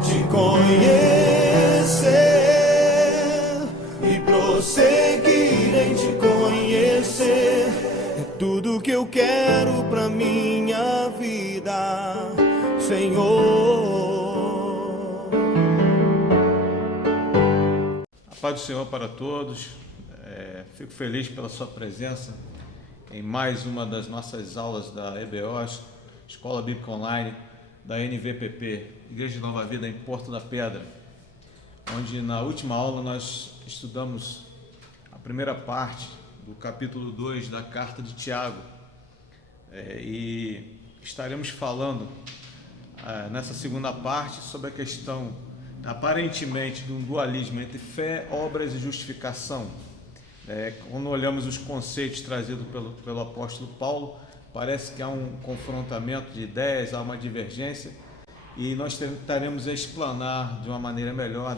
te conhecer e prosseguir em te conhecer. É tudo que eu quero pra minha vida, Senhor. A paz do Senhor para todos. Fico feliz pela sua presença em mais uma das nossas aulas da EBO, Escola Bíblica Online, da NVPP, Igreja de Nova Vida em Porto da Pedra, onde na última aula nós estudamos a primeira parte do capítulo 2 da carta de Tiago, e estaremos falando nessa segunda parte sobre a questão aparentemente de um dualismo entre fé, obras e justificação. Quando olhamos os conceitos trazidos pelo apóstolo Paulo, parece que há um confrontamento de ideias, há uma divergência, e nós tentaremos explanar de uma maneira melhor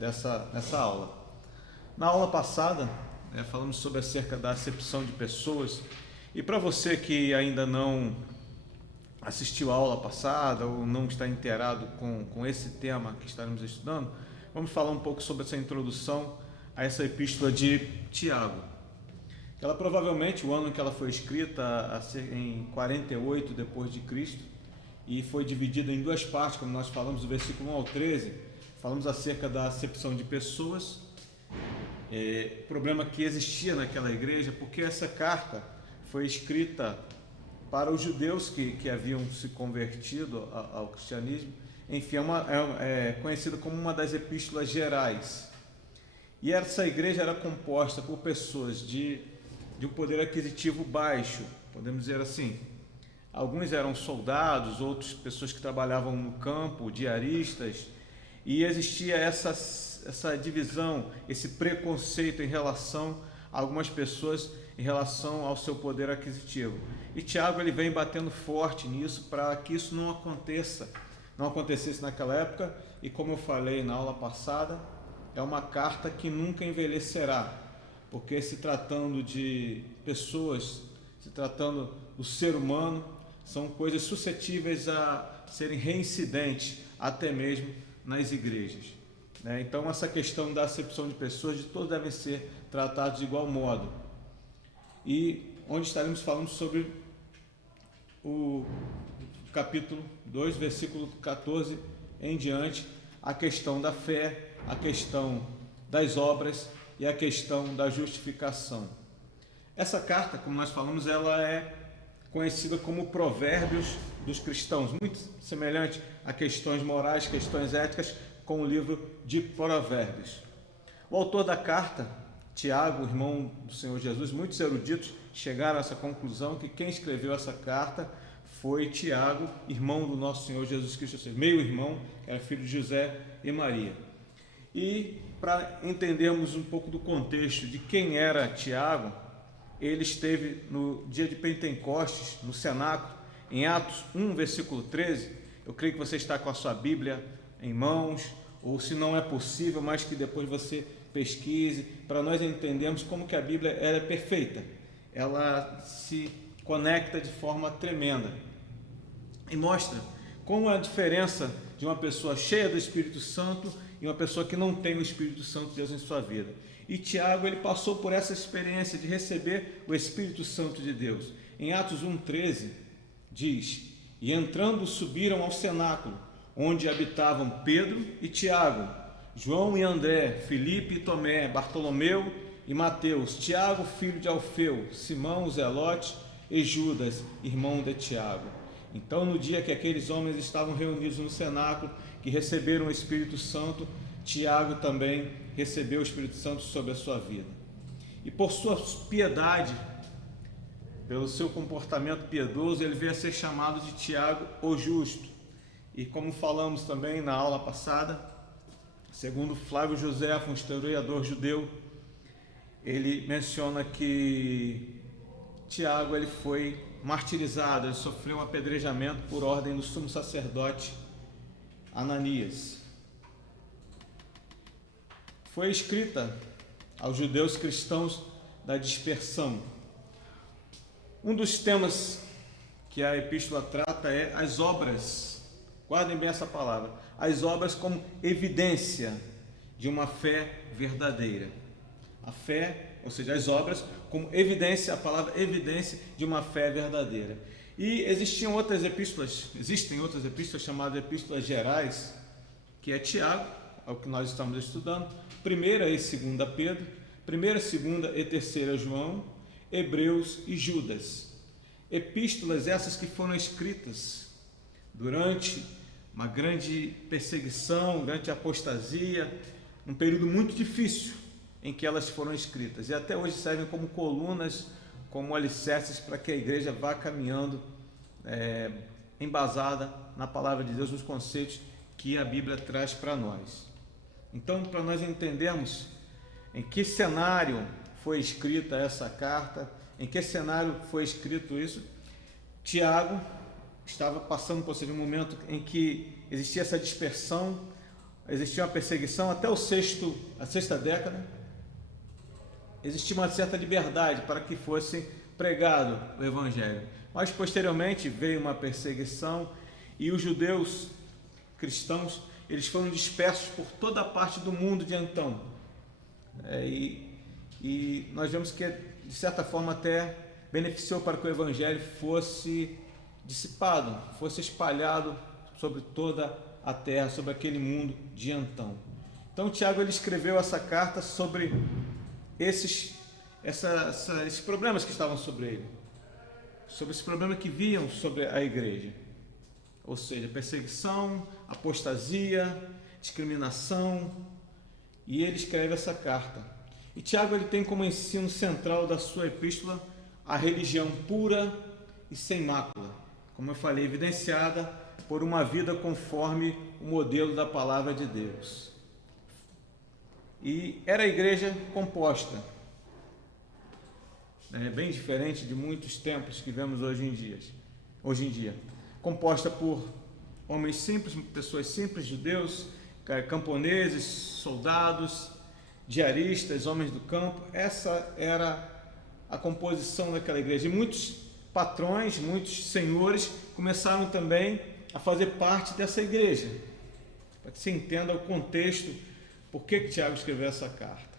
nessa aula. Na aula passada, falamos sobre acerca da acepção de pessoas, e para você que ainda não assistiu a aula passada ou não está inteirado com esse tema que estaremos estudando, vamos falar um pouco sobre essa introdução a essa epístola de Tiago. Ela provavelmente, o ano em que ela foi escrita, em 48 depois de Cristo, e foi dividida em duas partes, como nós falamos, do versículo 1 ao 13, falamos acerca da acepção de pessoas, problema que existia naquela igreja, porque essa carta foi escrita para os judeus que haviam se convertido ao cristianismo. Enfim, é conhecida como uma das epístolas gerais. E essa igreja era composta por pessoas de um poder aquisitivo baixo, podemos dizer assim. Alguns eram soldados, outros pessoas que trabalhavam no campo, diaristas, e existia essa divisão, esse preconceito em relação a algumas pessoas em relação ao seu poder aquisitivo. E Tiago ele vem batendo forte nisso para que isso não acontecesse naquela época, e como eu falei na aula passada, é uma carta que nunca envelhecerá, porque se tratando de pessoas, se tratando do ser humano, são coisas suscetíveis a serem reincidentes até mesmo nas igrejas. Então essa questão da acepção de pessoas, de todos devem ser tratados de igual modo. E onde estaremos falando sobre o capítulo 2, versículo 14 em diante, a questão da fé, a questão das obras e a questão da justificação. Essa carta, como nós falamos, ela é conhecida como Provérbios dos cristãos, muito semelhante a questões morais, questões éticas, com o livro de Provérbios. O autor da carta, Tiago, irmão do Senhor Jesus, muitos eruditos chegaram a essa conclusão que quem escreveu essa carta foi Tiago, irmão do nosso Senhor Jesus Cristo, ou seja, meio-irmão, que era filho de José e Maria. E para entendermos um pouco do contexto de quem era Tiago, ele esteve no dia de Pentecostes, no cenáculo, em Atos 1, versículo 13. Eu creio que você está com a sua Bíblia em mãos, ou se não é possível, mas que depois você pesquise, para nós entendermos como que a Bíblia ela é perfeita. Ela se conecta de forma tremenda e mostra como a diferença de uma pessoa cheia do Espírito Santo e uma pessoa que não tem o Espírito Santo de Deus em sua vida. E Tiago ele passou por essa experiência de receber o Espírito Santo de Deus. Em Atos 1,13 diz: e entrando subiram ao cenáculo, onde habitavam Pedro e Tiago, João e André, Filipe e Tomé, Bartolomeu e Mateus, Tiago filho de Alfeu, Simão o Zelote e Judas, irmão de Tiago. Então, no dia que aqueles homens estavam reunidos no cenáculo, que receberam o Espírito Santo, Tiago também recebeu o Espírito Santo sobre a sua vida. E por sua piedade, pelo seu comportamento piedoso, ele veio a ser chamado de Tiago o Justo. E como falamos também na aula passada, segundo Flávio Joséfo, um historiador judeu, ele menciona que Tiago ele foi martirizado, ele sofreu um apedrejamento por ordem do sumo sacerdote Ananias. Foi escrita aos judeus cristãos da dispersão. Um dos temas que a epístola trata é as obras Guardem bem essa palavra. As obras como evidência de uma fé verdadeira. A fé, ou seja, as obras como evidência, a palavra evidência de uma fé verdadeira. E existem outras epístolas chamadas epístolas gerais, que é Tiago, é o que nós estamos estudando, 1ª e 2ª Pedro, 1ª, 2ª e 3ª João, Hebreus e Judas. Epístolas essas que foram escritas durante uma grande perseguição, grande apostasia, um período muito difícil em que elas foram escritas, e até hoje servem como colunas, como alicerces para que a igreja vá caminhando embasada na palavra de Deus, nos conceitos que a Bíblia traz para nós. Então, para nós entendermos em que cenário foi escrita essa carta, em que cenário foi escrito isso, Tiago estava passando por um momento em que existia essa dispersão, existia uma perseguição até a 6ª década. Existia uma certa liberdade para que fosse pregado o Evangelho, mas posteriormente veio uma perseguição e os judeus cristãos, eles foram dispersos por toda a parte do mundo de então, e nós vemos que de certa forma até beneficiou para que o Evangelho fosse dissipado, fosse espalhado sobre toda a terra, sobre aquele mundo de então. Então Tiago ele escreveu essa carta sobre esses problemas que estavam sobre ele, sobre esse problema que vinham sobre a igreja, ou seja, perseguição, apostasia, discriminação, e ele escreve essa carta. E Tiago ele tem como ensino central da sua epístola a religião pura e sem mácula, como eu falei, evidenciada por uma vida conforme o modelo da palavra de Deus. E era a igreja composta, bem diferente de muitos templos que vemos hoje em dia, composta por homens simples, pessoas simples, judeus, camponeses, soldados, diaristas, homens do campo. Essa era a composição daquela igreja. E muitos patrões, muitos senhores começaram também a fazer parte dessa igreja, para que se entenda o contexto. Por que Tiago escreveu essa carta?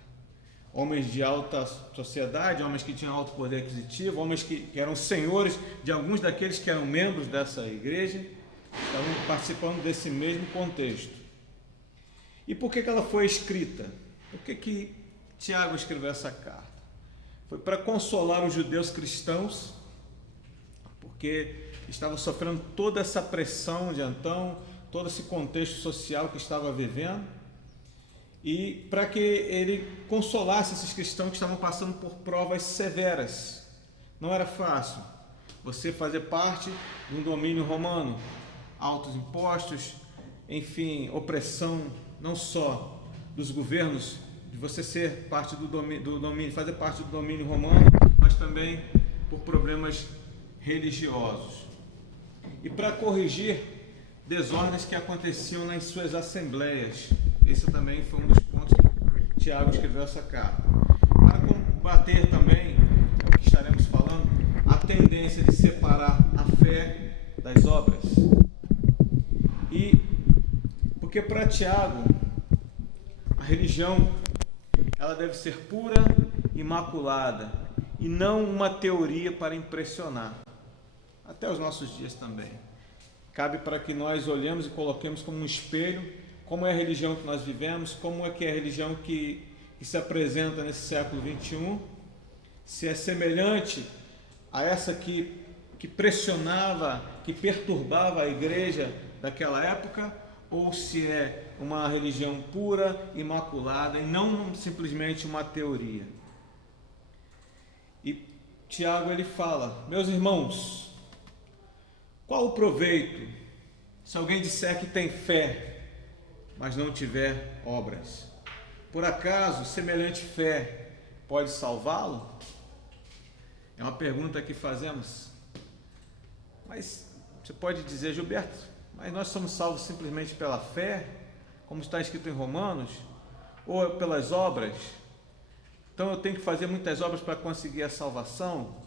Homens de alta sociedade, homens que tinham alto poder aquisitivo, homens que eram senhores de alguns daqueles que eram membros dessa igreja, estavam participando desse mesmo contexto. E por que ela foi escrita? Por que Tiago escreveu essa carta? Foi para consolar os judeus cristãos, porque estavam sofrendo toda essa pressão de então, todo esse contexto social que estava vivendo, e para que ele consolasse esses cristãos que estavam passando por provas severas. Não era fácil você fazer parte de um domínio romano, altos impostos, enfim, opressão não só dos governos, de você ser parte do domínio, fazer parte do domínio romano, mas também por problemas religiosos. E para corrigir desordens que aconteciam nas suas assembleias. Esse também foi um dos pontos que Tiago escreveu essa carta. Para combater também, é o que estaremos falando, a tendência de separar a fé das obras. E porque para Tiago, a religião ela deve ser pura, imaculada, e não uma teoria para impressionar. Até os nossos dias também. Cabe para que nós olhemos e coloquemos como um espelho como é a religião que nós vivemos, como é que é a religião que se apresenta nesse século XXI, se é semelhante a essa que pressionava, que perturbava a igreja daquela época, ou se é uma religião pura, imaculada, e não simplesmente uma teoria. E Tiago ele fala: meus irmãos, qual o proveito se alguém disser que tem fé, mas não tiver obras? Por acaso semelhante fé pode salvá-lo? É uma pergunta que fazemos. Mas você pode dizer: Gilberto, mas nós somos salvos simplesmente pela fé, como está escrito em Romanos, ou pelas obras? Então eu tenho que fazer muitas obras para conseguir a salvação?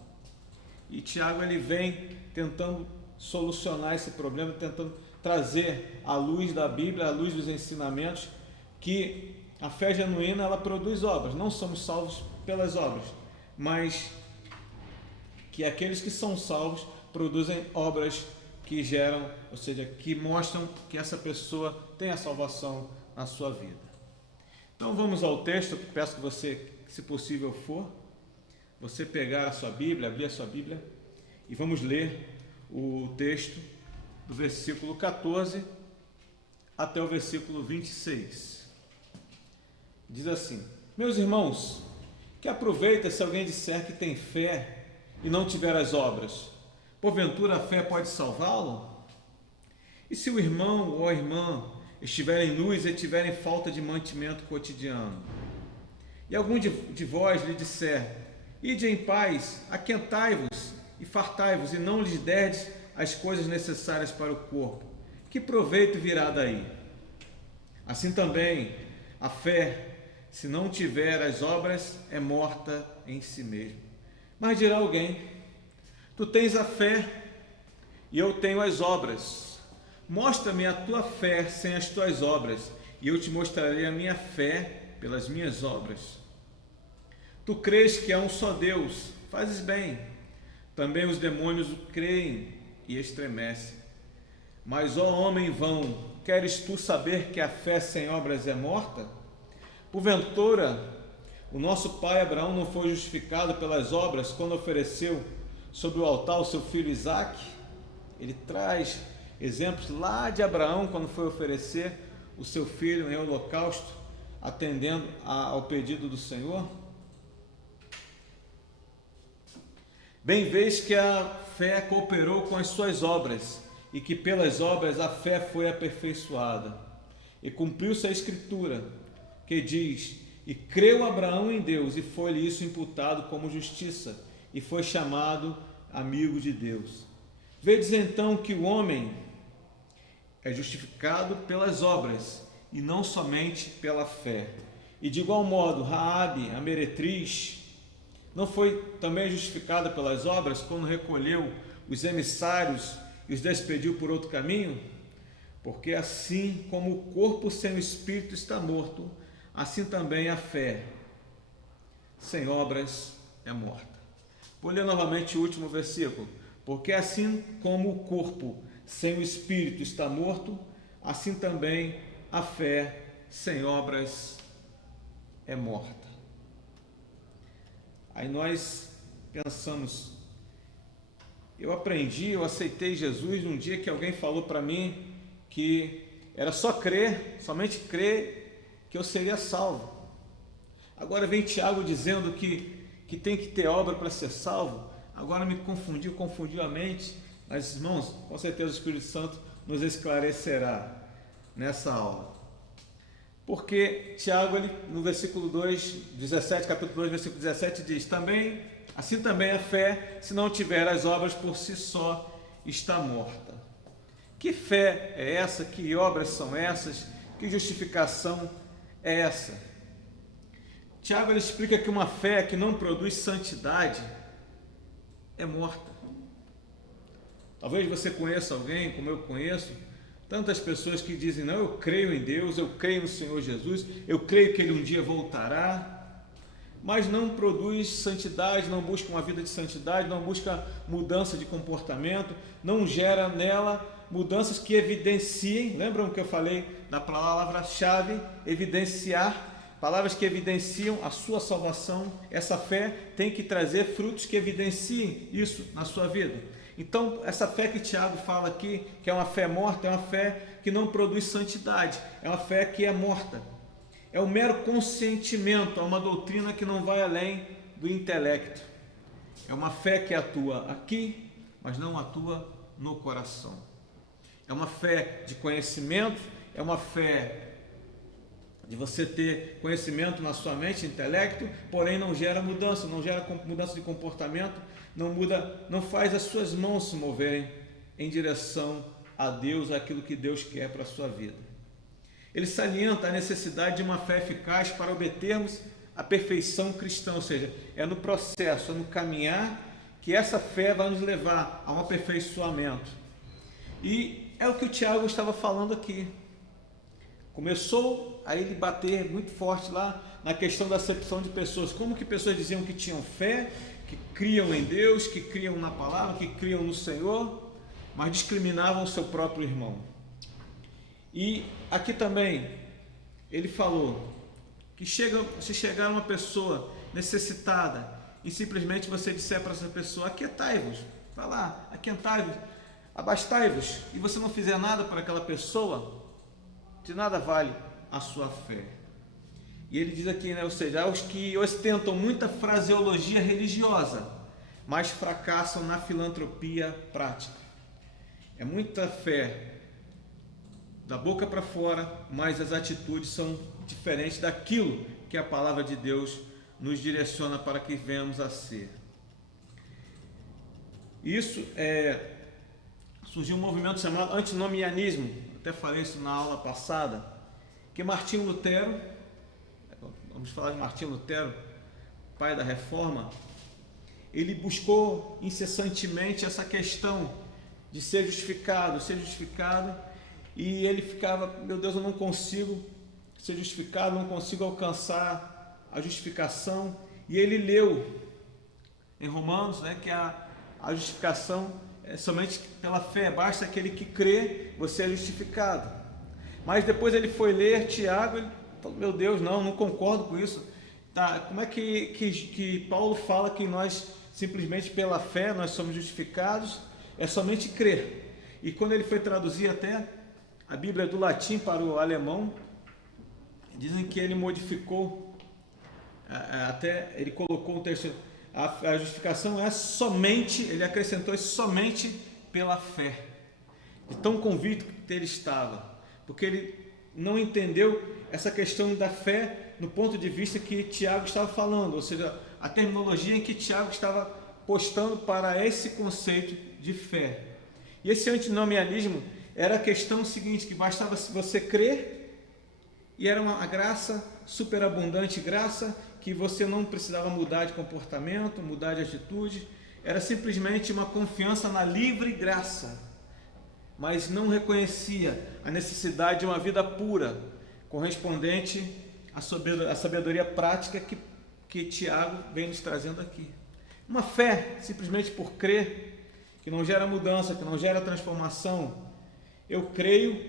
E Tiago ele vem tentando solucionar esse problema, tentando trazer à luz da Bíblia, à luz dos ensinamentos, que a fé genuína, ela produz obras. Não somos salvos pelas obras, mas que aqueles que são salvos produzem obras que geram, ou seja, que mostram que essa pessoa tem a salvação na sua vida. Então vamos ao texto. Peço que você, se possível for, você pegar a sua Bíblia, abrir a sua Bíblia, e vamos ler o texto do versículo 14 até o versículo 26. Diz assim: meus irmãos, que aproveita se alguém disser que tem fé e não tiver as obras? Porventura a fé pode salvá-lo? E se o irmão ou a irmã estiverem nus e tiverem falta de mantimento cotidiano, e algum de vós lhe disser: ide em paz, aquentai-vos e fartai-vos, e não lhes derdes as coisas necessárias para o corpo, que proveito virá daí? Assim também a fé, se não tiver as obras, é morta em si mesmo. Mas dirá alguém: tu tens a fé e eu tenho as obras. Mostra-me a tua fé sem as tuas obras, e eu te mostrarei a minha fé pelas minhas obras. Tu crês que há um só Deus, fazes bem. Também os demônios o creem e estremecem. Mas, ó homem vão, queres tu saber que a fé sem obras é morta? Porventura, o nosso pai Abraão não foi justificado pelas obras quando ofereceu sobre o altar o seu filho Isaque? Ele traz exemplos lá de Abraão, quando foi oferecer o seu filho em holocausto, atendendo ao pedido do Senhor. Bem vês que a fé cooperou com as suas obras, e que pelas obras a fé foi aperfeiçoada. E cumpriu-se a Escritura, que diz: e creu Abraão em Deus, e foi-lhe isso imputado como justiça, e foi chamado amigo de Deus. Vedes então que o homem é justificado pelas obras, e não somente pela fé. E de igual modo, Raabe, a meretriz, não foi também justificada pelas obras quando recolheu os emissários e os despediu por outro caminho? Porque assim como o corpo sem o espírito está morto, assim também a fé sem obras é morta. Vou ler novamente o último versículo. Porque assim como o corpo sem o espírito está morto, assim também a fé sem obras é morta. Aí nós pensamos, eu aceitei Jesus num dia que alguém falou para mim que era só crer, somente crer, que eu seria salvo. Agora vem Tiago dizendo que tem que ter obra para ser salvo. Agora me confundiu a mente. Mas, irmãos, com certeza o Espírito Santo nos esclarecerá nessa aula. Porque Tiago, ele, no versículo 17, capítulo 2, versículo 17, diz: assim também a fé, se não tiver as obras, por si só está morta. Que fé é essa? Que obras são essas? Que justificação é essa? Tiago, ele explica que uma fé que não produz santidade é morta. Talvez você conheça alguém, como eu conheço, tantas pessoas que dizem: não, eu creio em Deus, eu creio no Senhor Jesus, eu creio que Ele um dia voltará, mas não produz santidade, não busca uma vida de santidade, não busca mudança de comportamento, não gera nela mudanças que evidenciem. Lembram que eu falei da palavra-chave, evidenciar? Palavras que evidenciam a sua salvação. Essa fé tem que trazer frutos que evidenciem isso na sua vida. Então, essa fé que Tiago fala aqui, que é uma fé morta, é uma fé que não produz santidade, é uma fé que é morta. É um mero consentimento a uma doutrina que não vai além do intelecto. É uma fé que atua aqui, mas não atua no coração. É uma fé de conhecimento, é uma fé de você ter conhecimento na sua mente, intelecto, porém não gera mudança, não gera mudança de comportamento, não faz as suas mãos se moverem em direção a Deus, aquilo que Deus quer para a sua vida. Ele salienta a necessidade de uma fé eficaz para obtermos a perfeição cristã, ou seja, é no processo, é no caminhar que essa fé vai nos levar a um aperfeiçoamento. E é o que o Tiago estava falando aqui. Começou a ele bater muito forte lá na questão da acepção de pessoas. Como que pessoas diziam que tinham fé, que criam em Deus, que criam na palavra, que criam no Senhor, mas discriminavam o seu próprio irmão. E aqui também ele falou que se chegar uma pessoa necessitada e simplesmente você disser para essa pessoa: aquietai-vos, vai lá, aquietai-vos, abastai-vos, e você não fizer nada para aquela pessoa, de nada vale a sua fé. E ele diz aqui, ou seja, os que ostentam muita fraseologia religiosa, mas fracassam na filantropia prática. É muita fé da boca para fora, mas as atitudes são diferentes daquilo que a palavra de Deus nos direciona para que venhamos a ser. Isso surgiu um movimento chamado antinomianismo. Até falei isso na aula passada, que Martinho Lutero, vamos falar de Martinho Lutero, pai da Reforma, ele buscou incessantemente essa questão de ser justificado, e ele ficava: meu Deus, eu não consigo ser justificado, não consigo alcançar a justificação. E ele leu em Romanos, que a justificação é somente pela fé, basta aquele que crê, você é justificado. Mas depois ele foi ler Tiago, ele falou: meu Deus, não concordo com isso. Tá, como é que Paulo fala que nós simplesmente pela fé nós somos justificados? É somente crer. E quando ele foi traduzir até a Bíblia do latim para o alemão, dizem que ele modificou, até ele colocou um texto: a justificação é somente, ele acrescentou, somente pela fé. De tão convicto que ele estava, porque ele não entendeu essa questão da fé no ponto de vista que Tiago estava falando, ou seja, a terminologia em que Tiago estava postando para esse conceito de fé. E esse antinomianismo era a questão seguinte, que bastava você crer, e era uma graça, superabundante graça, que você não precisava mudar de comportamento, mudar de atitude, era simplesmente uma confiança na livre graça, mas não reconhecia a necessidade de uma vida pura, correspondente à sabedoria prática que Tiago vem nos trazendo aqui. Uma fé simplesmente por crer, que não gera mudança, que não gera transformação. Eu creio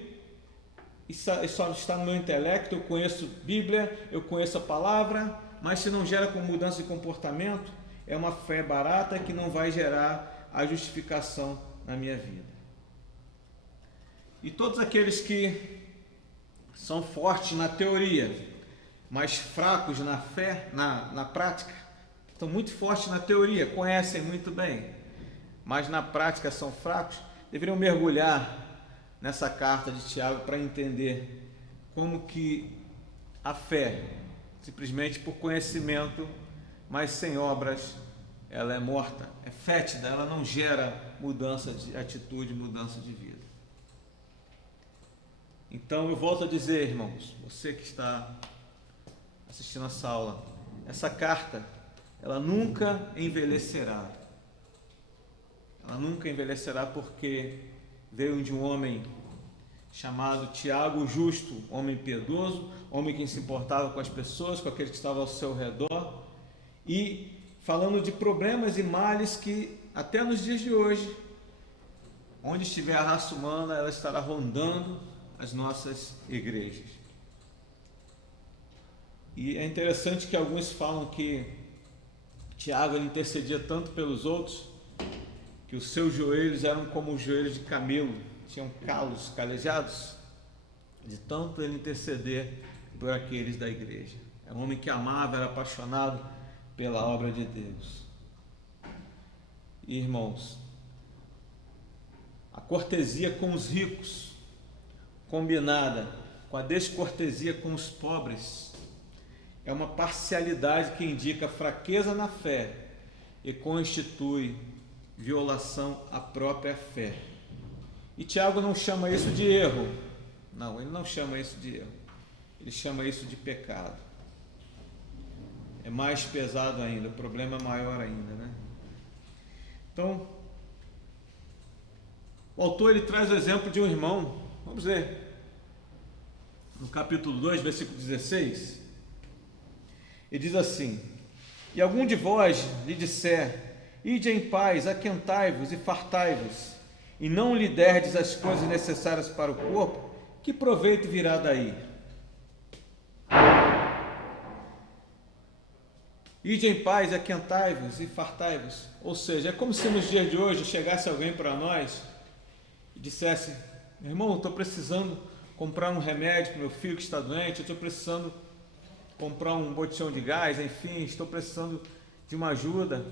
e só está no meu intelecto, eu conheço Bíblia, eu conheço a palavra, mas se não gera com mudança de comportamento, é uma fé barata que não vai gerar a justificação na minha vida. E todos aqueles que são fortes na teoria, mas fracos na fé, na prática, estão muito fortes na teoria, conhecem muito bem, mas na prática são fracos, deveriam mergulhar nessa carta de Tiago para entender como que a fé, simplesmente por conhecimento, mas sem obras, ela é morta, é fétida, ela não gera mudança de atitude, mudança de vida. Então eu volto a dizer, irmãos, você que está assistindo essa aula, essa carta, ela nunca envelhecerá. Ela nunca envelhecerá porque veio de um homem chamado Tiago, justo, homem piedoso, homem que se importava com as pessoas, com aqueles que estavam ao seu redor, e falando de problemas e males que até nos dias de hoje, onde estiver a raça humana, ela estará rondando as nossas igrejas. E é interessante que alguns falam que Tiago ele intercedia tanto pelos outros, que os seus joelhos eram como os joelhos de camelo, tinham calos calejados, de tanto ele interceder por aqueles da igreja. É um homem que amava, era apaixonado pela obra de Deus. E, irmãos, a cortesia com os ricos, combinada com a descortesia com os pobres, é uma parcialidade que indica fraqueza na fé e constitui violação à própria fé. E Tiago não chama isso de erro. Não, ele não chama isso de erro. Ele chama isso de pecado. É mais pesado ainda, o problema é maior ainda, né? Então, O autor ele traz o exemplo de um irmão. Vamos ler. No capítulo 2, versículo 16. Ele diz assim: E algum de vós lhe disser: Ide em paz, aquentai-vos e fartai-vos, e não lhe derdes as coisas necessárias para o corpo, que proveito virá daí? Ide em paz, aquentai-vos e fartai-vos. Ou seja, é como se nos dias de hoje chegasse alguém para nós e dissesse: Meu irmão, eu estou precisando comprar um remédio para meu filho que está doente, eu estou precisando comprar um botijão de gás, enfim, estou precisando de uma ajuda.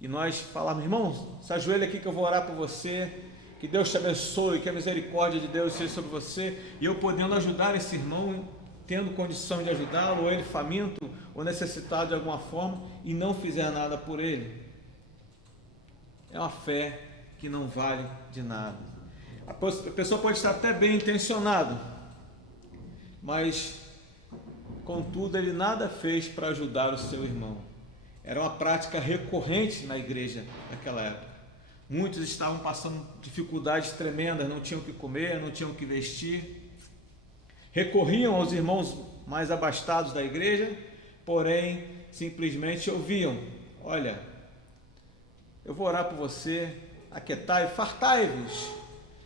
E nós falamos: irmão, se ajoelha aqui que eu vou orar por você, que Deus te abençoe, que a misericórdia de Deus seja sobre você, e eu podendo ajudar esse irmão, tendo condição de ajudá-lo, ou ele faminto, ou necessitado de alguma forma, e não fizer nada por ele. É uma fé que não vale de nada. A pessoa pode estar até bem intencionado, mas contudo ele nada fez para ajudar o seu irmão. Era uma prática recorrente na igreja naquela época. Muitos estavam passando dificuldades tremendas, não tinham o que comer, não tinham o que vestir. Recorriam aos irmãos mais abastados da igreja, porém simplesmente ouviam: olha, eu vou orar por você, aquietai, fartai-vos,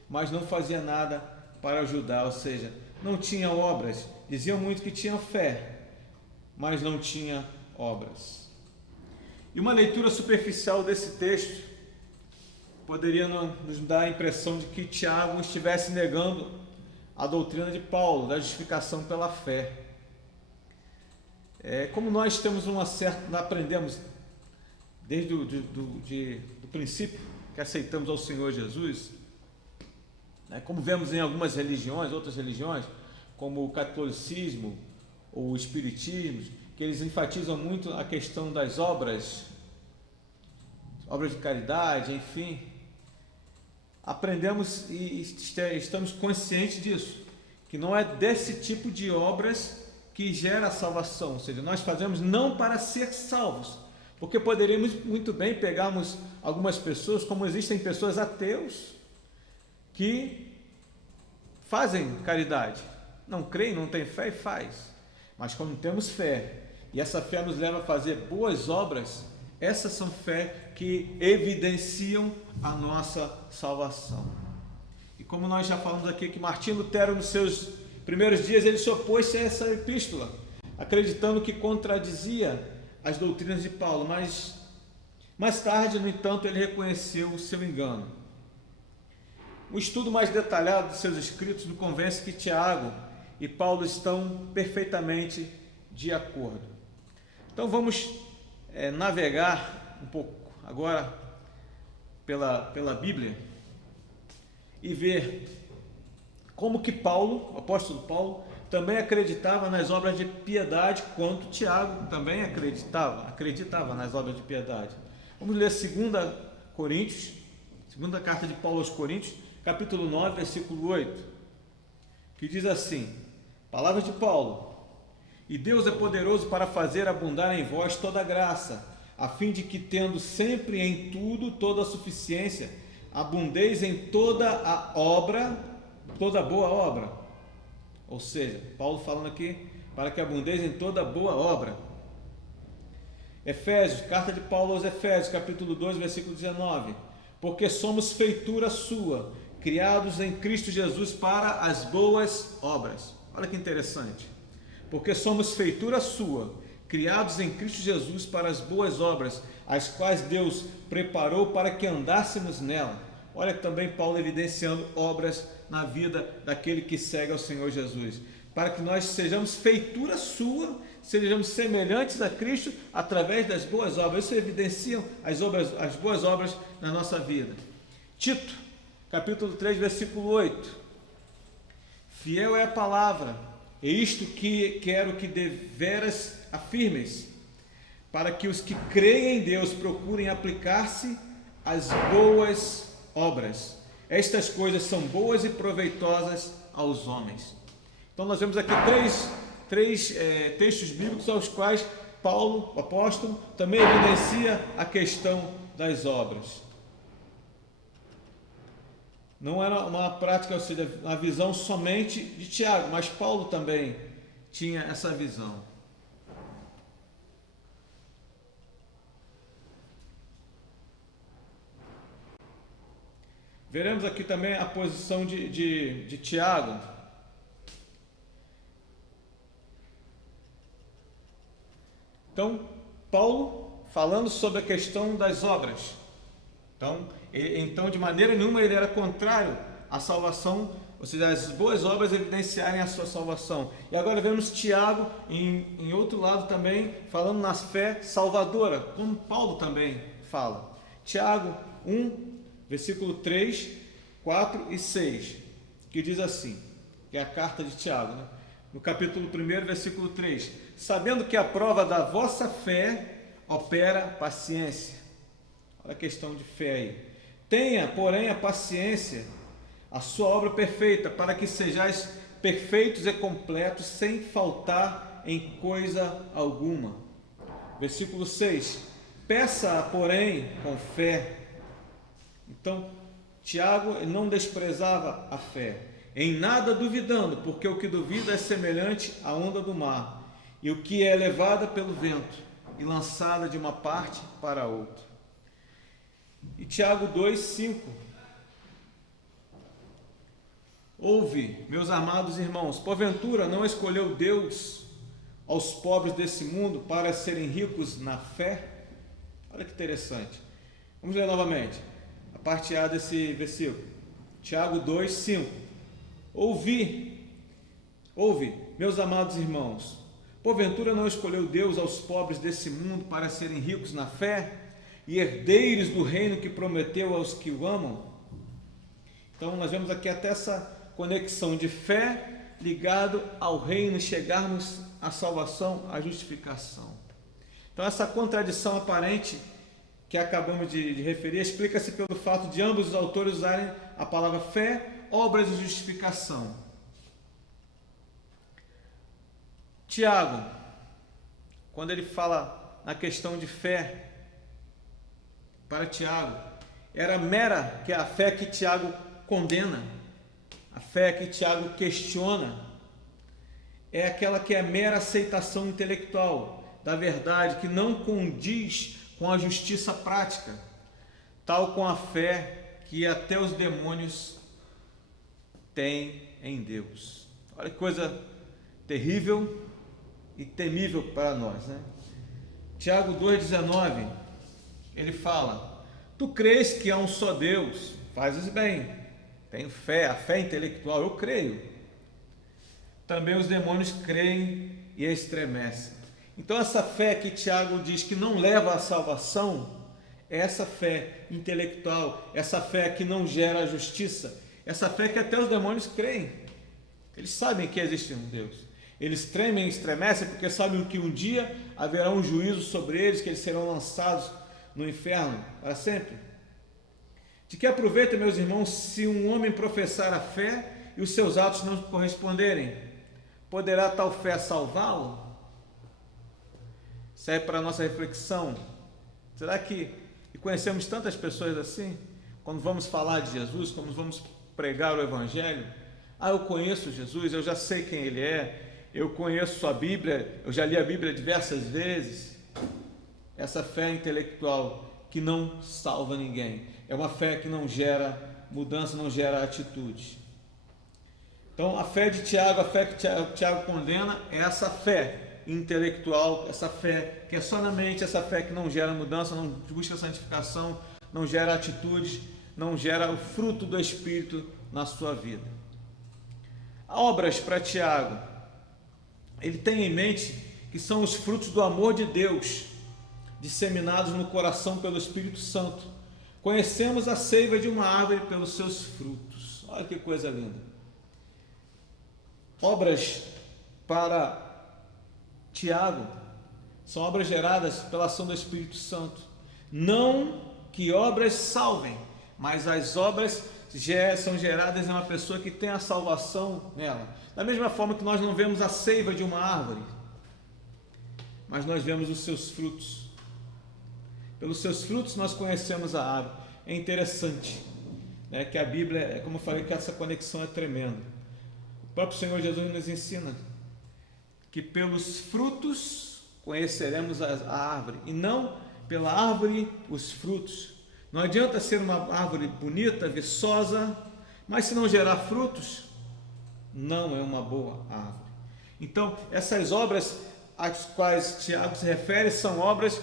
mas não fazia nada para ajudar, ou seja, não tinha obras. Diziam muito que tinham fé, mas não tinha obras. E uma leitura superficial desse texto poderia nos dar a impressão de que Tiago estivesse negando a doutrina de Paulo, da justificação pela fé. Como nós temos aprendemos desde do princípio que aceitamos ao Senhor Jesus, como vemos em algumas religiões, outras religiões, como o catolicismo ou o espiritismo, que eles enfatizam muito a questão das obras de caridade, enfim. Aprendemos e estamos conscientes disso, que não é desse tipo de obras que gera a salvação, ou seja, nós fazemos não para ser salvos, porque poderíamos muito bem pegarmos algumas pessoas, como existem pessoas ateus que fazem caridade, não creem, não têm fé e faz, mas quando temos fé e essa fé nos leva a fazer boas obras, essas são fé que evidenciam a nossa salvação. E como nós já falamos aqui, que Martinho Lutero, nos seus primeiros dias, ele se opôs a essa epístola, acreditando que contradizia as doutrinas de Paulo, mas mais tarde, no entanto, ele reconheceu o seu engano. O estudo mais detalhado de seus escritos nos convence que Tiago e Paulo estão perfeitamente de acordo. Então vamos navegar um pouco agora pela Bíblia e ver como que Paulo, o apóstolo Paulo, também acreditava nas obras de piedade, quanto Tiago também acreditava nas obras de piedade. Vamos ler 2 Coríntios, segunda carta de Paulo aos Coríntios, capítulo 9, versículo 8, que diz assim: palavras de Paulo: E Deus é poderoso para fazer abundar em vós toda graça, a fim de que, tendo sempre em tudo toda a suficiência, abundeis em toda a obra, toda boa obra. Ou seja, Paulo falando aqui, para que abundeis em toda boa obra. Efésios, carta de Paulo aos Efésios, capítulo 2, versículo 19: Porque somos feitura sua, criados em Cristo Jesus para as boas obras. Olha que interessante. Porque somos feitura sua, criados em Cristo Jesus para as boas obras, as quais Deus preparou para que andássemos nela. Olha também Paulo evidenciando obras na vida daquele que segue ao Senhor Jesus, para que nós sejamos feitura sua, sejamos semelhantes a Cristo através das boas obras. Isso evidenciam as boas obras na nossa vida. Tito, capítulo 3, versículo 8: Fiel é a palavra, e isto que quero que deveras afirmes, para que os que creem em Deus procurem aplicar-se às boas obras. Estas coisas são boas e proveitosas aos homens. Então nós vemos aqui três textos bíblicos aos quais Paulo, o apóstolo, também evidencia a questão das obras. Não era uma prática, ou seja, a visão somente de Tiago, mas Paulo também tinha essa visão. Veremos aqui também a posição de Tiago. Então, Paulo falando sobre a questão das obras. Então, de maneira nenhuma ele era contrário à salvação, ou seja, as boas obras evidenciarem a sua salvação. E agora vemos Tiago em outro lado também, falando na fé salvadora, como Paulo também fala. Tiago 1, versículo 3, 4 e 6, que diz assim, que é a carta de Tiago, né? No capítulo 1, versículo 3, sabendo que a prova da vossa fé opera paciência. Olha a questão de fé aí. Tenha, porém, a paciência, a sua obra perfeita, para que sejais perfeitos e completos, sem faltar em coisa alguma. Versículo 6, peça, porém, com fé. Então, Tiago não desprezava a fé, em nada duvidando, porque o que duvida é semelhante à onda do mar, e o que é levada pelo vento e lançada de uma parte para outra. E Tiago 2, 5. Ouve, meus amados irmãos, porventura não escolheu Deus aos pobres desse mundo para serem ricos na fé? Olha que interessante. Vamos ler novamente a parte A desse versículo. Tiago 2, 5. Ouve, meus amados irmãos, porventura não escolheu Deus aos pobres desse mundo para serem ricos na fé e herdeiros do reino que prometeu aos que o amam? Então nós vemos aqui até essa conexão de fé ligado ao reino, chegarmos à salvação, à justificação. Então essa contradição aparente que acabamos de referir explica-se pelo fato de ambos os autores usarem a palavra fé, obras e justificação. Tiago, quando ele fala na questão de fé, para Tiago, era mera, que é a fé que Tiago condena, a fé que Tiago questiona, é aquela que é mera aceitação intelectual da verdade, que não condiz com a justiça prática, tal com a fé que até os demônios têm em Deus. Olha que coisa terrível e temível para nós, né? Tiago 2,19, ele fala: tu crês que há um só Deus, fazes bem, tenho fé, a fé intelectual, eu creio. Também os demônios creem e estremecem. Então essa fé que Tiago diz que não leva à salvação, é essa fé intelectual, essa fé que não gera a justiça, essa fé que até os demônios creem. Eles sabem que existe um Deus. Eles tremem e estremecem porque sabem que um dia haverá um juízo sobre eles, que eles serão lançados no inferno para sempre. De que aproveita, meus irmãos, se um homem professar a fé e os seus atos não corresponderem? Poderá tal fé salvá-lo? Serve para a nossa reflexão. Será que conhecemos tantas pessoas assim? Quando vamos falar de Jesus, quando vamos pregar o Evangelho, eu conheço Jesus, eu já sei quem Ele é, eu conheço a Bíblia, eu já li a Bíblia diversas vezes. Essa fé intelectual que não salva ninguém, é uma fé que não gera mudança, não gera atitude. Então a fé de Tiago, a fé que Tiago condena, é essa fé intelectual, essa fé que é só na mente, essa fé que não gera mudança, não busca santificação, não gera atitudes, não gera o fruto do Espírito na sua vida. Obras para Tiago, ele tem em mente que são os frutos do amor de Deus, disseminados no coração pelo Espírito Santo. Conhecemos a seiva de uma árvore pelos seus frutos. Olha que coisa linda. Obras para Tiago são obras geradas pela ação do Espírito Santo. Não que obras salvem, mas as obras são geradas em uma pessoa que tem a salvação nela. Da mesma forma que nós não vemos a seiva de uma árvore, mas nós vemos os seus frutos. Pelos seus frutos nós conhecemos a árvore. É interessante. né, que a Bíblia, como eu falei, que essa conexão é tremenda. O próprio Senhor Jesus nos ensina que pelos frutos conheceremos a árvore, e não pela árvore os frutos. Não adianta ser uma árvore bonita, viçosa, mas se não gerar frutos, não é uma boa árvore. Então, essas obras às quais Tiago se refere são obras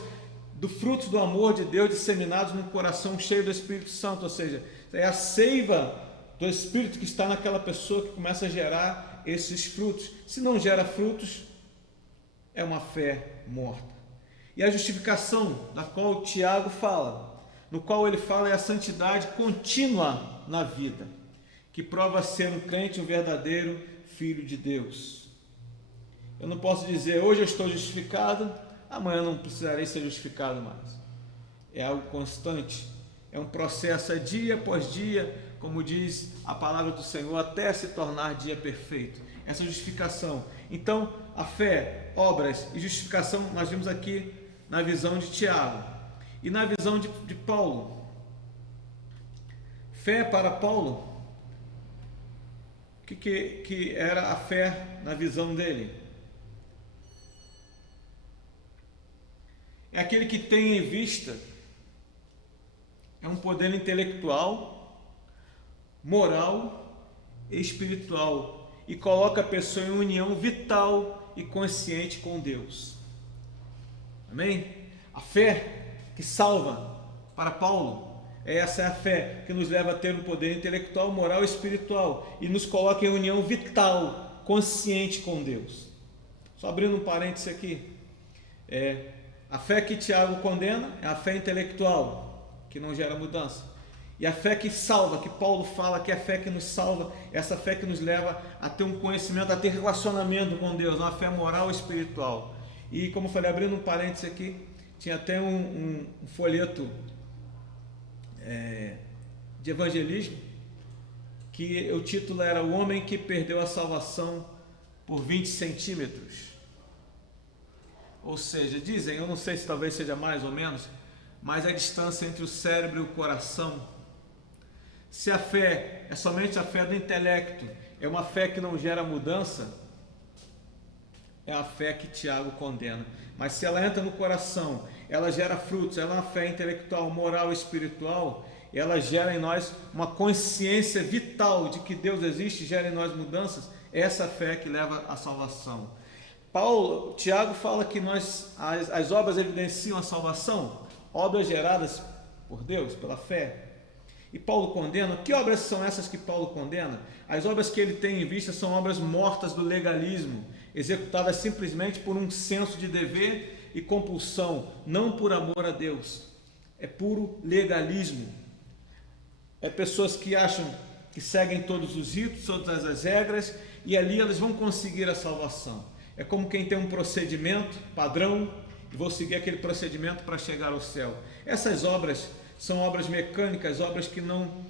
do fruto do amor de Deus disseminados no coração cheio do Espírito Santo, ou seja, é a seiva do Espírito que está naquela pessoa que começa a gerar esses frutos. Se não gera frutos, é uma fé morta. E a justificação da qual Tiago fala, no qual ele fala, é a santidade contínua na vida, que prova ser um crente, um verdadeiro filho de Deus. Eu não posso dizer, hoje eu estou justificado, amanhã eu não precisarei ser justificado mais. É algo constante, é um processo, é dia após dia, como diz a palavra do Senhor, até se tornar dia perfeito. Essa justificação. Então, a fé, obras e justificação, nós vimos aqui na visão de Tiago. E na visão de Paulo. Fé para Paulo, o que era a fé na visão dele? É aquele que tem em vista, é um poder intelectual, moral e espiritual, e coloca a pessoa em união vital e consciente com Deus. Amém? A fé que salva para Paulo, essa é a fé que nos leva a ter um poder intelectual, moral e espiritual, e nos coloca em união vital, consciente com Deus. Só abrindo um parêntese aqui, a fé que Tiago condena é a fé intelectual, que não gera mudança. E a fé que salva, que Paulo fala que é a fé que nos salva, essa fé que nos leva a ter um conhecimento, a ter relacionamento com Deus, uma fé moral e espiritual. E como eu falei, abrindo um parêntese aqui, tinha até um folheto de evangelismo, que o título era O Homem que Perdeu a Salvação por 20 centímetros. Ou seja, dizem, eu não sei se talvez seja mais ou menos, mas a distância entre o cérebro e o coração. Se a fé é somente a fé do intelecto, é uma fé que não gera mudança, é a fé que Tiago condena. Mas se ela entra no coração, ela gera frutos, ela é uma fé intelectual, moral e espiritual, ela gera em nós uma consciência vital de que Deus existe, gera em nós mudanças, é essa fé que leva à salvação. Tiago fala que as obras evidenciam a salvação, obras geradas por Deus, pela fé. E Paulo condena. Que obras são essas que Paulo condena? As obras que ele tem em vista são obras mortas do legalismo, executadas simplesmente por um senso de dever e compulsão, não por amor a Deus. É puro legalismo. É pessoas que acham que seguem todos os ritos, todas as regras, e ali elas vão conseguir a salvação. É como quem tem um procedimento padrão e vou seguir aquele procedimento para chegar ao céu. Essas obras são obras mecânicas, obras que não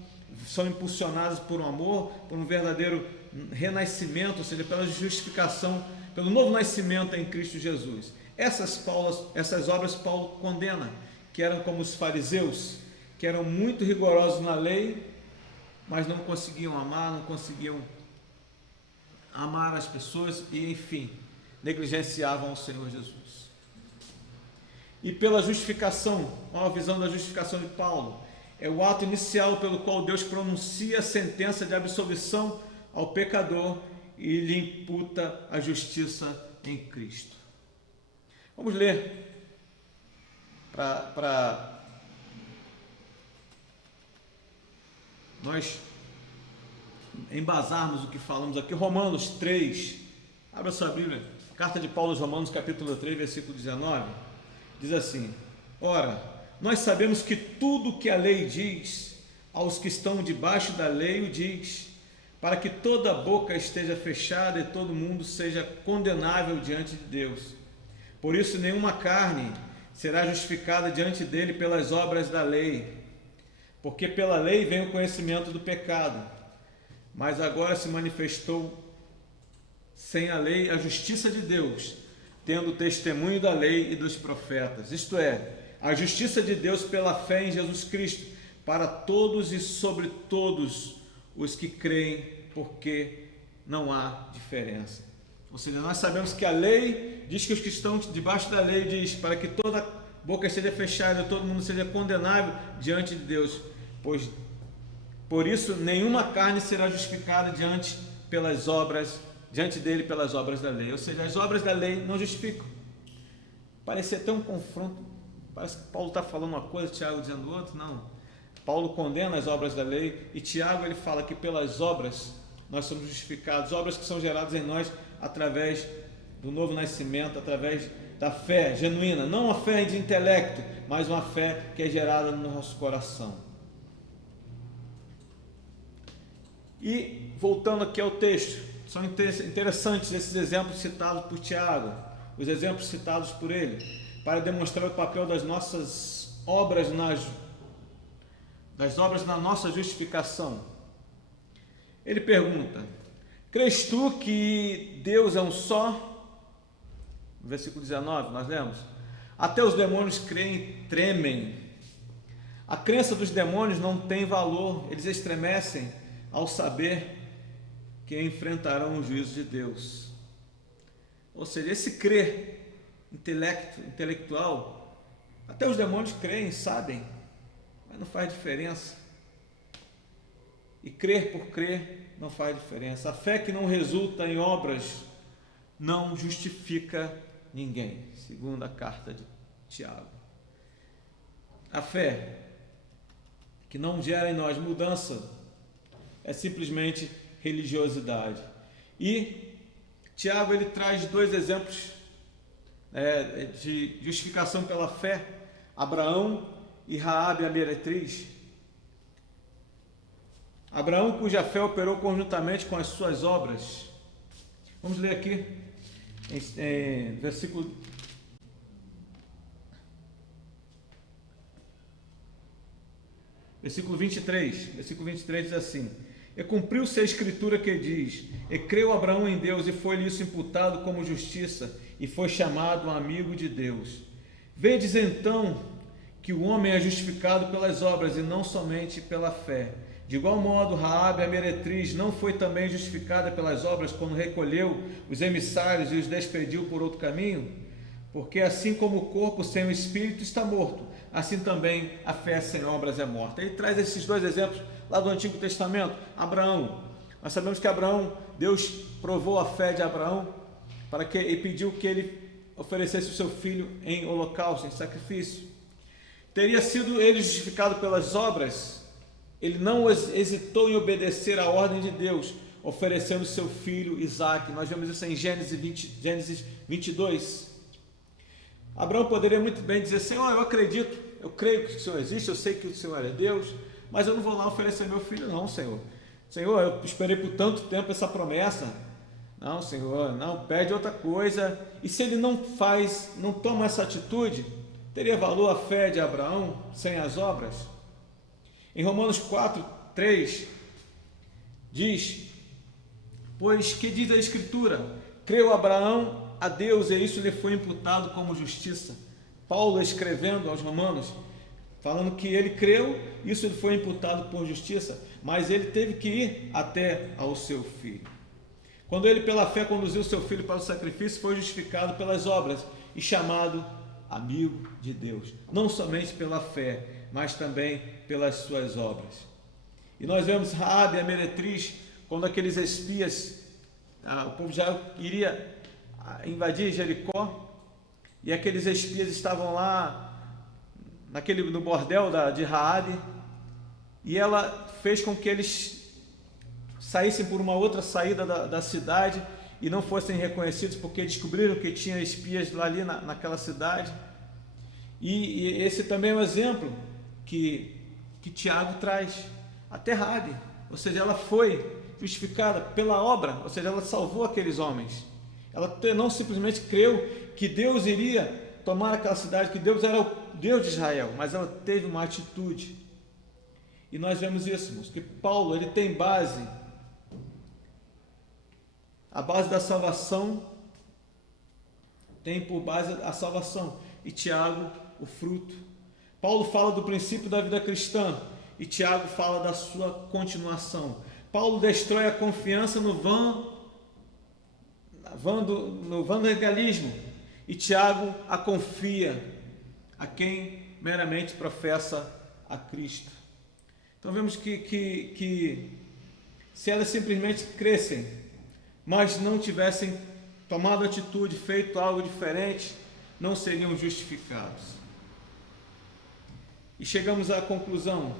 são impulsionadas por um amor, por um verdadeiro renascimento, ou seja, pela justificação, pelo novo nascimento em Cristo Jesus. Essas obras Paulo condena, que eram como os fariseus, que eram muito rigorosos na lei, mas não conseguiam amar as pessoas e, enfim, negligenciavam o Senhor Jesus. E pela justificação, a visão da justificação de Paulo, é o ato inicial pelo qual Deus pronuncia a sentença de absolvição ao pecador e lhe imputa a justiça em Cristo. Vamos ler para nós embasarmos o que falamos aqui. Romanos 3, abra sua Bíblia, carta de Paulo aos Romanos, capítulo 3, versículo 19, diz assim: ora, nós sabemos que tudo o que a lei diz, aos que estão debaixo da lei o diz, para que toda boca esteja fechada e todo mundo seja condenável diante de Deus. Por isso nenhuma carne será justificada diante dele pelas obras da lei, porque pela lei vem o conhecimento do pecado, mas agora se manifestou sem a lei a justiça de Deus, tendo testemunho da lei e dos profetas, isto é, a justiça de Deus pela fé em Jesus Cristo, para todos e sobre todos os que creem, porque não há diferença. Ou seja, nós sabemos que a lei diz que os que estão debaixo da lei diz para que toda boca seja fechada, todo mundo seja condenável diante de Deus, pois por isso nenhuma carne será justificada diante dele pelas obras da lei. Ou seja, as obras da lei não justificam. Parece até um confronto, parece que Paulo está falando uma coisa, Tiago dizendo outra. Não, Paulo condena as obras da lei e Tiago ele fala que pelas obras nós somos justificados, obras que são geradas em nós através do novo nascimento, através da fé genuína, não uma fé de intelecto, mas uma fé que é gerada no nosso coração. E voltando aqui ao texto, são interessantes esses exemplos citados por Tiago, os exemplos citados por ele, para demonstrar o papel das nossas obras na nossa justificação. Ele pergunta: crês tu que Deus é um só? No versículo 19 nós lemos: até os demônios creem e tremem. A crença dos demônios não tem valor, eles estremecem ao saber que enfrentarão o juízo de Deus. Ou seja, esse crer intelectual, até os demônios creem, sabem, mas não faz diferença. E crer por crer não faz diferença. A fé que não resulta em obras não justifica ninguém, segundo a carta de Tiago. A fé que não gera em nós mudança é simplesmente religiosidade. E Tiago ele traz dois exemplos de justificação pela fé: Abraão e Raabe a meretriz. Abraão, cuja fé operou conjuntamente com as suas obras. Vamos ler aqui em versículo 23. Versículo 23 diz assim: e cumpriu-se a escritura que diz: e creu Abraão em Deus, e foi-lhe isso imputado como justiça, e foi chamado amigo de Deus. Vedes então que o homem é justificado pelas obras e não somente pela fé. De igual modo, Raabe a meretriz não foi também justificada pelas obras quando recolheu os emissários e os despediu por outro caminho? Porque assim como o corpo sem o espírito está morto, assim também a fé sem obras é morta. Ele traz esses dois exemplos lá do Antigo Testamento. Abraão, nós sabemos que Abraão, Deus provou a fé de Abraão e pediu que ele oferecesse o seu filho em holocausto, em sacrifício. Teria sido ele justificado pelas obras? Ele não hesitou em obedecer à ordem de Deus, oferecendo seu filho Isaque. Nós vemos isso em Gênesis 22. Abraão poderia muito bem dizer: Senhor, eu acredito, eu creio que o Senhor existe, eu sei que o Senhor é Deus, mas eu não vou lá oferecer meu filho não, Senhor. Senhor, eu esperei por tanto tempo essa promessa. Não, Senhor, não, pede outra coisa. E se ele não toma essa atitude, teria valor a fé de Abraão sem as obras? Em Romanos 4:3 diz: pois que diz a Escritura? Creu Abraão a Deus e isso lhe foi imputado como justiça. Paulo escrevendo aos Romanos, falando que ele creu, isso lhe foi imputado por justiça, mas ele teve que ir até ao seu filho. Quando ele pela fé conduziu seu filho para o sacrifício, foi justificado pelas obras e chamado amigo de Deus, não somente pela fé, mas também pelas suas obras. E nós vemos Raabe a meretriz, quando aqueles espias, o povo já iria invadir Jericó, e aqueles espias estavam lá no bordel de Raabe, e ela fez com que eles saíssem por uma outra saída da cidade e não fossem reconhecidos, porque descobriram que tinha espias lá ali naquela cidade. E esse também é um exemplo que Tiago traz. Até Raabe, ou seja, ela foi justificada pela obra, ou seja, ela salvou aqueles homens. Ela não simplesmente creu que Deus iria tomar aquela cidade, que Deus era o Deus de Israel, mas ela teve uma atitude. E nós vemos isso, irmãos, que Paulo ele tem base, a base da salvação, tem por base a salvação, e Tiago, o fruto. Paulo fala do princípio da vida cristã, e Tiago fala da sua continuação. Paulo destrói a confiança no vandelismo, e Tiago a confia a quem meramente professa a Cristo. Então vemos que se elas simplesmente crescem, mas não tivessem tomado atitude, feito algo diferente, não seriam justificados. E chegamos à conclusão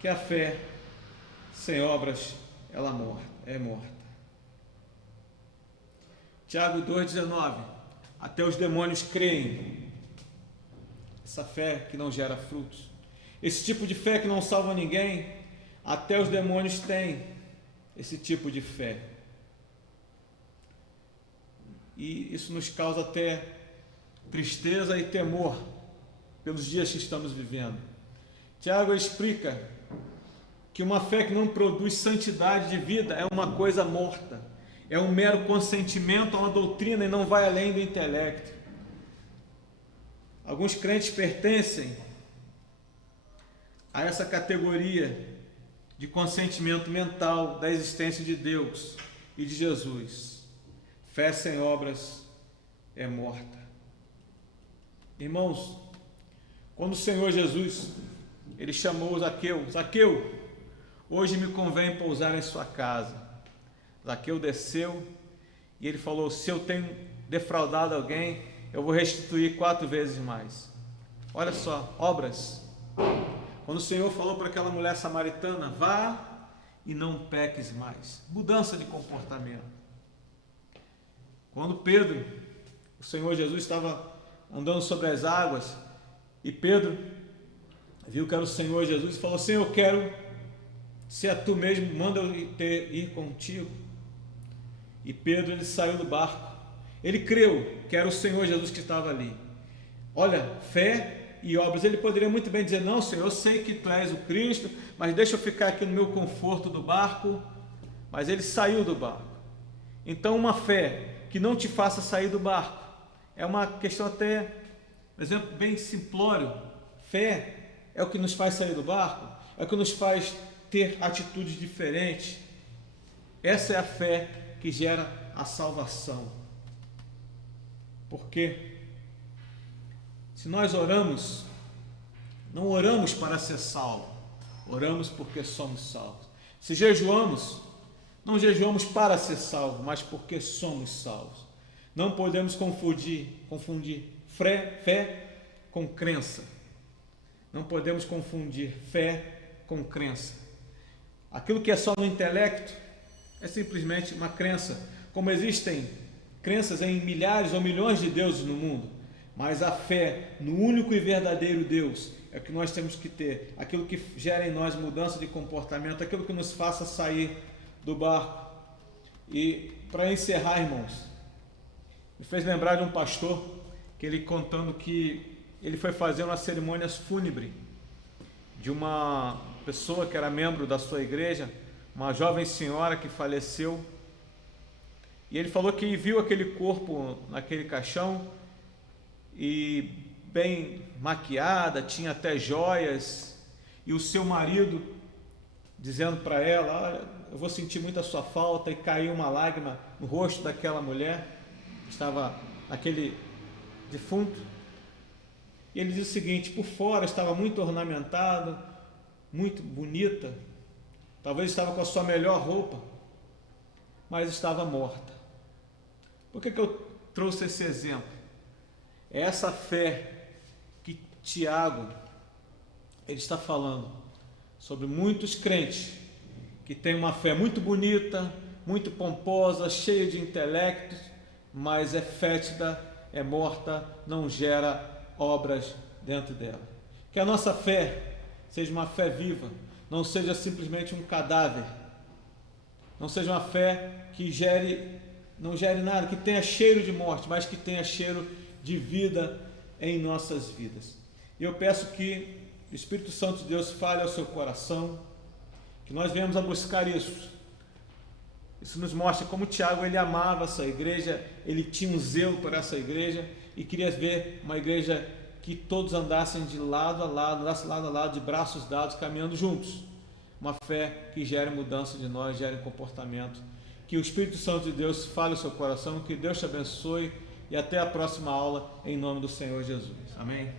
que a fé sem obras ela é morta. Tiago 2,19: até os demônios creem. Essa fé que não gera frutos, esse tipo de fé que não salva ninguém, até os demônios têm esse tipo de fé. E isso nos causa até tristeza e temor pelos dias que estamos vivendo. Tiago explica que uma fé que não produz santidade de vida é uma coisa morta, é um mero consentimento a uma doutrina e não vai além do intelecto. Alguns crentes pertencem a essa categoria de consentimento mental da existência de Deus e de Jesus. Fé sem obras é morta. Irmãos, quando o Senhor Jesus, ele chamou Zaqueu: Zaqueu, hoje me convém pousar em sua casa. Zaqueu desceu e ele falou: se eu tenho defraudado alguém, eu vou restituir 4 vezes mais. Olha só, obras. Quando o Senhor falou para aquela mulher samaritana: vá e não peques mais. Mudança de comportamento. Quando Pedro, o Senhor Jesus estava andando sobre as águas, e Pedro viu que era o Senhor Jesus e falou: Senhor, eu quero, se é tu mesmo, manda eu ir contigo. E Pedro, ele saiu do barco, ele creu que era o Senhor Jesus que estava ali. Olha, fé e obras. Ele poderia muito bem dizer: não, Senhor, eu sei que tu és o Cristo, mas deixa eu ficar aqui no meu conforto do barco. Mas ele saiu do barco. Então, uma fé que não te faça sair do barco é uma questão até, por exemplo, bem simplório. Fé é o que nos faz sair do barco, é o que nos faz ter atitudes diferentes. Essa é a fé que gera a salvação. Porque se nós oramos, não oramos para ser salvo, oramos porque somos salvos. Se jejuamos, não jejuamos para ser salvos, mas porque somos salvos. Não podemos confundir fé com crença. Não podemos confundir fé com crença. Aquilo que é só no intelecto é simplesmente uma crença, como existem crenças em milhares ou milhões de deuses no mundo, mas a fé no único e verdadeiro Deus é o que nós temos que ter, aquilo que gera em nós mudança de comportamento, aquilo que nos faça sair do barco. E para encerrar, irmãos, me fez lembrar de um pastor, que ele contando que ele foi fazer uma cerimônia fúnebre de uma pessoa que era membro da sua igreja, uma jovem senhora que faleceu, e ele falou que viu aquele corpo naquele caixão, e bem maquiada, tinha até joias, e o seu marido dizendo para ela: olha, eu vou sentir muito a sua falta, e caiu uma lágrima no rosto daquela mulher, que estava aquele defunto, e ele diz o seguinte: por fora estava muito ornamentada, muito bonita, talvez estava com a sua melhor roupa, mas estava morta. Por que eu trouxe esse exemplo? É essa fé que Tiago ele está falando sobre muitos crentes que têm uma fé muito bonita, muito pomposa, cheia de intelecto, mas é fétida, é morta, não gera obras dentro dela. Que a nossa fé seja uma fé viva, não seja simplesmente um cadáver, não seja uma fé que não gere nada, que tenha cheiro de morte, mas que tenha cheiro de vida em nossas vidas. E eu peço que o Espírito Santo de Deus fale ao seu coração, que nós venhamos a buscar isso. Isso nos mostra como Tiago ele amava essa igreja, ele tinha um zelo por essa igreja e queria ver uma igreja que todos andassem de lado a lado, de braços dados, caminhando juntos. Uma fé que gere mudança de nós, gere comportamento. Que o Espírito Santo de Deus fale o seu coração, que Deus te abençoe e até a próxima aula, em nome do Senhor Jesus. Amém?